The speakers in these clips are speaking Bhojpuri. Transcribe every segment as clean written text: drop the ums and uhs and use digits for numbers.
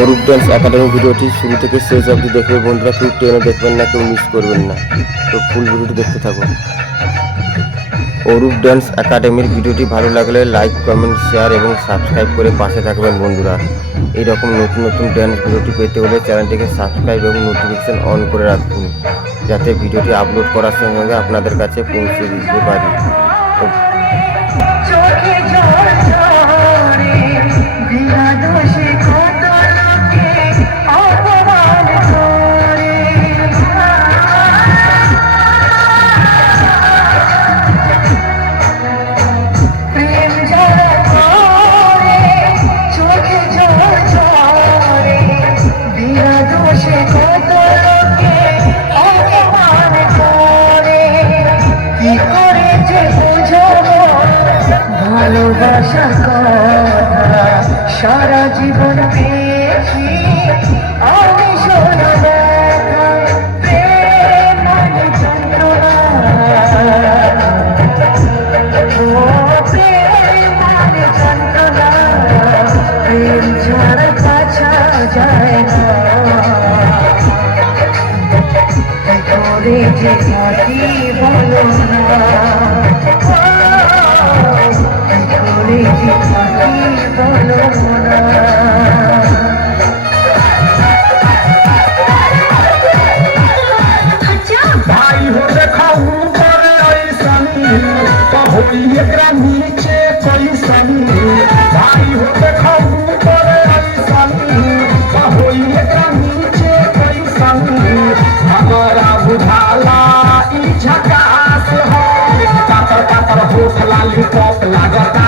অরূপ ডান্স একাডেমি ভিডিওটি শুরু থেকে শেষ অবধি দেখবে বন্ধুরা, কেউ টেনে দেখবেন না, কেউ মিস করবেন না। তো ফুল ভিডিওটি দেখতে থাকুন। অরূপ ডান্স একাডেমির ভিডিওটি ভালো লাগলে লাইক, কমেন্ট, শেয়ার এবং সাবস্ক্রাইব করে পাশে থাকবেন বন্ধুরা। এইরকম নতুন নতুন ডান্স ভিডিওটি পেতে হলে চ্যানেলটিকে সাবস্ক্রাইব এবং নোটিফিকেশন অন করে রাখুন, যাতে ভিডিওটি আপলোড করার সঙ্গে সঙ্গে আপনাদের কাছে পৌঁছে দিতে পারি। ভালোবাসা কথা সারা জীবন পেয়েছি আমি, সোনা দেখা প্রেম মানে যন্ত্রণা, ও প্রেম মানে যন্ত্রণা, প্রেম ছাড়া কাছা যায় না, করে যে থাকি বলো না, भाई हो देखा ऊपर ऐसनी एकरा नीचे कैसनी, भाई हो देखा ऊपर ऐसनी एकरा नीचे कैसनी, हमारा बुझाला ई झकास हो, पातर पातर होठ लाली टॉप लागता,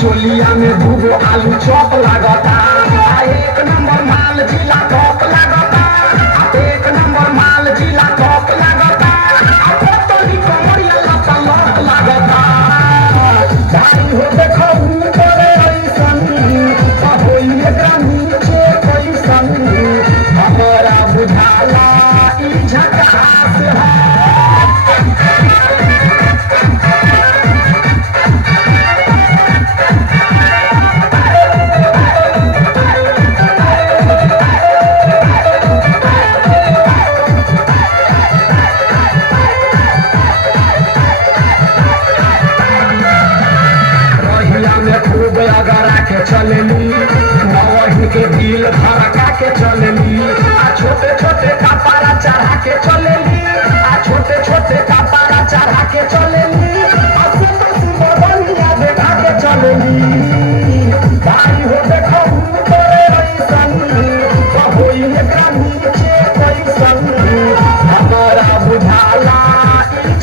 चोलिया में दूगो आलू चॉप लागता, एक नंबर माल जिला टॉप लागता, एक नंबर माल जिला टॉप लागता, तोरी कमरिया लता लॉप लागता, भाई हो देखो ऊपर ऐसनी होई एकरा नीचे कैसनी, हमारा बुझाला ई झकास है। चलेली नवही के दिल धड़का के चलेली, आ छोटे छोटे कपड़ा चढ़ा के चलेली, आ छोटे छोटे कपड़ा चढ़ा के चलेली, आ सुंदर सुंदर बनिया देखा के चलेली, भाई हो देखो ऊपर ऐसनी होई एकरा नीचे कैसनी, हमारा बुझाला ई